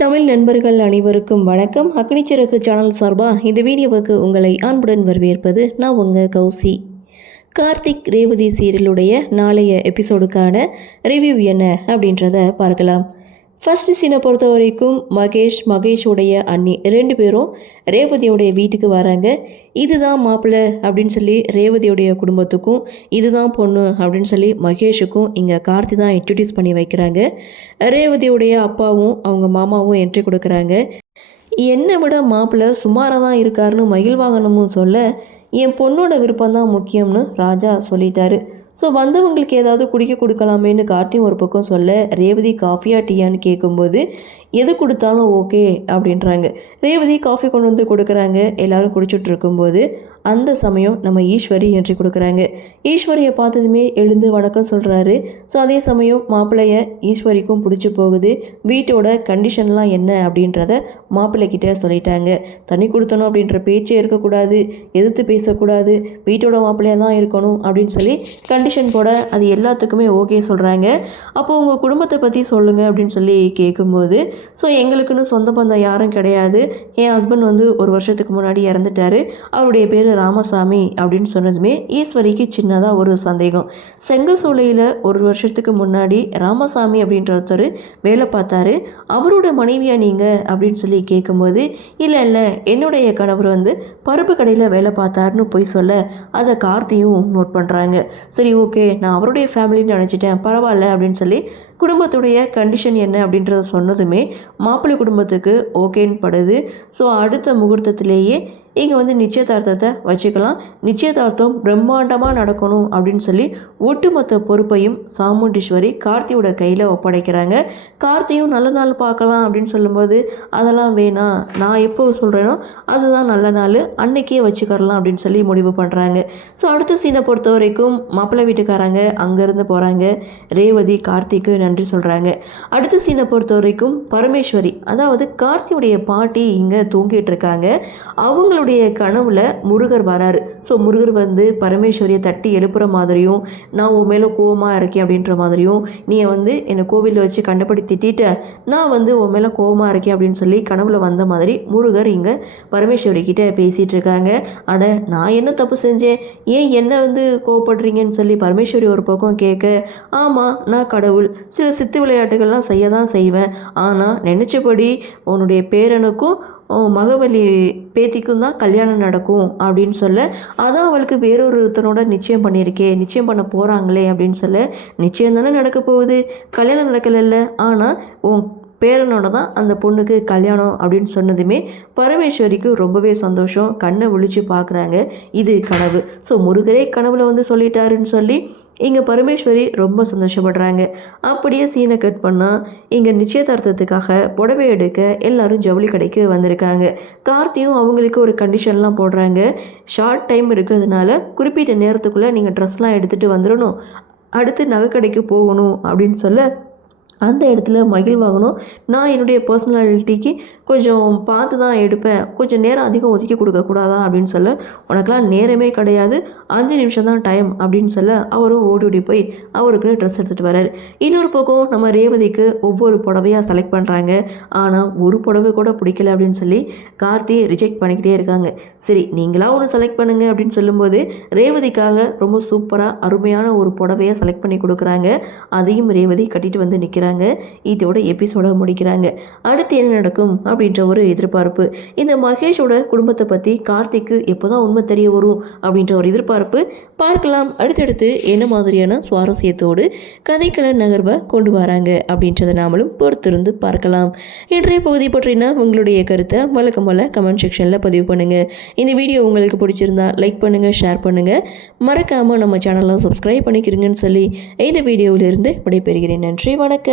தமிழ் நண்பர்கள் அனைவருக்கும் வணக்கம். அக்னிச்சிறகு சேனல் சார்பாக இந்த வீடியோவுக்கு உங்களை அன்புடன் வரவேற்பது நான் உங்கள் கௌசி. கார்த்திக் ரேவதி சீரியலுடைய நாளைய எபிசோடுக்கான ரிவ்யூ என்ன அப்படின்றத பார்க்கலாம். ஃபஸ்ட்டு சீனை பொறுத்த வரைக்கும் மகேஷோடைய அண்ணி 2 பேரும் ரேவதியோடைய வீட்டுக்கு வராங்க. இதுதான் மாப்பிள்ளை அப்படின்னு சொல்லி ரேவதியோடைய குடும்பத்துக்கும், இதுதான் பொண்ணு அப்படின்னு சொல்லி மகேஷுக்கும் இங்கே கார்த்தி தான் இன்ட்ரடியூஸ் பண்ணி வைக்கிறாங்க. ரேவதியோடைய அப்பாவும் அவங்க மாமாவும் என்ட்ரி கொடுக்குறாங்க. என்னை விட மாப்பிள்ளை சுமாராக தான் இருக்காருன்னு மகிழ்வாகனமும் சொல்ல, என் பொண்ணோட விருப்பம் தான் முக்கியம்னு ராஜா சொல்லிட்டாரு. ஸோ வந்தவங்களுக்கு ஏதாவது குடிக்க கொடுக்கலாமேன்னு கார்த்தி ஒரு பக்கம் சொல்ல, ரேவதி காஃபியா டீயான்னு கேட்கும்போது எது கொடுத்தாலும் ஓகே அப்படின்றாங்க. ரேவதி காஃபி கொண்டு வந்து கொடுக்குறாங்க. எல்லோரும் குடிச்சிட்டு இருக்கும்போது அந்த சமயம் நம்ம ஈஸ்வரி என்ட்ரி கொடுக்குறாங்க. ஈஸ்வரியை பார்த்ததுமே எழுந்து வணக்கம் சொல்கிறாரு. ஸோ அதே சமயம் மாப்பிள்ளைய ஈஸ்வரிக்கும் பிடிச்சி போகுது. வீட்டோட கண்டிஷன்லாம் என்ன அப்படின்றத மாப்பிள்ளைக்கிட்ட சொல்லிட்டாங்க. தண்ணி கொடுத்தணும் அப்படின்ற பேச்சே இருக்கக்கூடாது, எதிர்த்து பேசக்கூடாது, வீட்டோட மாப்பிள்ளையாக தான் இருக்கணும் அப்படின்னு சொல்லி கண்டிஷன் போட அது எல்லாத்துக்குமே ஓகே சொல்கிறாங்க. அப்போது உங்கள் குடும்பத்தை பற்றி சொல்லுங்கள் அப்படின்னு சொல்லி கேட்கும்போது, ஸோ எங்களுக்குன்னு சொந்த பந்தம் யாரும் கிடையாது, என் ஹஸ்பண்ட் வந்து 1 வருஷத்துக்கு முன்னாடி இறந்துட்டார், அவருடைய பேர் ராமசாமி அப்படின்னு சொன்னதுமே ஈஸ்வரிக்கு சின்னதாக ஒரு சந்தேகம். செங்கசூளையில் 1 வருஷத்துக்கு முன்னாடி ராமசாமி அப்படின்ற ஒருத்தர் வேலை பார்த்தாரு, அவரோட மனைவியா நீங்கள் அப்படின்னு சொல்லி கேட்கும்போது, இல்லை என்னுடைய கணவர் வந்து பருப்பு கடையில் வேலை பார்த்தாருன்னு போய் சொல்ல அதை கார்த்தியும் நோட் பண்ணுறாங்க. சரி ஓகே, நான் அவருடைய ஃபேமிலின்னு நினச்சிட்டேன், பரவாயில்ல அப்படின்னு சொல்லி குடும்பத்துடைய கண்டிஷன் என்ன அப்படின்றத சொன்னதுமே மாப்பிள்ளை குடும்பத்துக்கு ஓகேன்னு படுது. ஸோ அடுத்த முகூர்த்தத்திலேயே இங்கே வந்து நிச்சயதார்த்தத்தை வச்சுக்கலாம், நிச்சயதார்த்தம் பிரம்மாண்டமாக நடக்கணும் அப்படின்னு சொல்லி ஒட்டுமொத்த பொறுப்பையும் சாமுண்டீஸ்வரி கார்த்தியோட கையில் ஒப்படைக்கிறாங்க. கார்த்தியும் நல்ல நாள் பார்க்கலாம் அப்படின்னு சொல்லும்போது, அதெல்லாம் வேணாம், நான் எப்போ சொல்கிறேனோ அதுதான் நல்ல நாள், அன்னைக்கே வச்சுக்கரலாம் அப்படின்னு சொல்லி முடிவு பண்ணுறாங்க. ஸோ அடுத்த சீனை பொறுத்த வரைக்கும் மாப்பிள்ளை வீட்டுக்காரங்க அங்கேருந்து போகிறாங்க. ரேவதி கார்த்திக்கு நன்றி சொல்கிறாங்க. அடுத்த சீனை பொறுத்த வரைக்கும் பரமேஸ்வரி, அதாவது கார்த்தியுடைய பாட்டி இங்கே தூங்கிட்டு இருக்காங்க. அவங்களுடைய கனவுல முருகர் வராரு. ஸோ முருகர் வந்து பரமேஸ்வரியை தட்டி எழுப்புற மாதிரியும், நான் உன் மேலே கோவமாக இருக்கேன் அப்படின்ற மாதிரியும், நீ வந்து என்னை கோவிலில் வச்சு கண்டபடி திட்டிட்ட, நான் வந்து உன் மேலே கோவமாக இருக்கேன் அப்படின்னு சொல்லி கனவுல வந்த மாதிரி முருகர் இங்கே பரமேஸ்வரி கிட்டே பேசிகிட்டு இருக்காங்க. அட நான் என்ன தப்பு செஞ்சேன், ஏன் என்ன வந்து கோவப்படுறீங்கன்னு சொல்லி பரமேஸ்வரி ஒரு பக்கம் கேட்க, ஆமாம் நான் கடவுள், சில சித்து விளையாட்டுகள்லாம் செய்ய தான் செய்வேன், ஆனால் நினச்சபடி உன்னுடைய பேரனுக்கும் மகவலி பேத்திக்கும் தான் கல்யாணம் நடக்கும் அப்படின்னு சொல்ல, அதான் அவளுக்கு வேறொருத்தனோட நிச்சயம் பண்ணியிருக்கே, நிச்சயம் பண்ண போகிறாங்களே அப்படின்னு சொல்ல, நிச்சயம் தானே நடக்க போகுது, கல்யாணம் நடக்கலைல்ல, ஆனால் உன் பேரனோட தான் அந்த பொண்ணுக்கு கல்யாணம் அப்படின்னு சொன்னதுமே பரமேஸ்வரிக்கு ரொம்பவே சந்தோஷம். கண்ணை விழிச்சு பார்க்குறாங்க, இது கனவு, ஸோ முருகரே கனவுல வந்து சொல்லிட்டாருன்னு சொல்லி இங்கே பரமேஸ்வரி ரொம்ப சந்தோஷப்படுறாங்க. அப்படியே சீனை கட் பண்ணால் இங்கே நிச்சயதார்த்தத்துக்காக புடவை எடுக்க எல்லாரும் ஜவுளி கடைக்கு வந்திருக்காங்க. கார்த்தியும் அவங்களுக்கு ஒரு கண்டிஷன்லாம் போடுறாங்க. ஷார்ட் டைம் இருக்கிறதுனால குறிப்பிட்ட நேரத்துக்குள்ளே நீங்கள் ட்ரெஸ்லாம் எடுத்துகிட்டு வந்துடணும், அடுத்து நகை கடைக்கு போகணும் அப்படின்னு சொல்ல, அந்த இடத்துல மகிழ்வாகணும், நான் என்னுடைய பர்சனாலிட்டிக்கு கொஞ்சம் பார்த்து தான் எடுப்பேன், கொஞ்சம் நேரம் அதிகம் ஒதுக்கி கொடுக்கக்கூடாதா அப்படின்னு சொல்ல, உனக்கெலாம் நேரமே கிடையாது, 5 நிமிஷம் தான் டைம் அப்படின்னு சொல்ல, அவரும் ஓடி போய் அவருக்குன்னு ட்ரெஸ் எடுத்துகிட்டு வராரு. இன்னொரு பக்கம் நம்ம ரேவதிக்கு ஒவ்வொரு புடவையாக செலக்ட் பண்ணுறாங்க. ஆனால் ஒரு புடவை கூட பிடிக்கல அப்படின்னு சொல்லி கார்த்தி ரிஜெக்ட் பண்ணிக்கிட்டே இருக்காங்க. சரி நீங்களாக ஒன்று செலக்ட் பண்ணுங்க அப்படின்னு சொல்லும்போது ரேவதிக்காக ரொம்ப சூப்பராக அருமையான ஒரு புடவையை செலக்ட் பண்ணி கொடுக்குறாங்க. அதையும் ரேவதி கட்டிட்டு வந்து நிற்கிறாங்க. இதோட எபிசோட முடிக்கிறாங்க. அடுத்து என்ன நடக்கும் அப்படின்ற ஒரு எதிர்பார்ப்பு. இந்த மகேஷோட குடும்பத்தை பற்றி கார்த்திக்கு எப்போதான் உண்மை தெரிய வரும் அப்படின்ற ஒரு எதிர்பார்ப்பு. பார்க்கலாம் அடுத்தடுத்து என்ன மாதிரியான சுவாரஸ்யத்தோடு கதைக்கள நகர்வை கொண்டு வராங்க அப்படின்றத நாமளும் பொறுத்திருந்து பார்க்கலாம். இன்றைய பகுதி பற்றினா உங்களுடைய கருத்தை வழக்கம்போல கமெண்ட் செக்ஷனில் பதிவு பண்ணுங்கள். இந்த வீடியோ உங்களுக்கு பிடிச்சிருந்தா லைக் பண்ணுங்கள், ஷேர் பண்ணுங்கள், மறக்காமல் நம்ம சேனலை சப்ஸ்கிரைப் பண்ணிக்கிறீங்கன்னு சொல்லி இந்த வீடியோவிலிருந்து விடைபெறுகிறேன். நன்றி, வணக்கம்.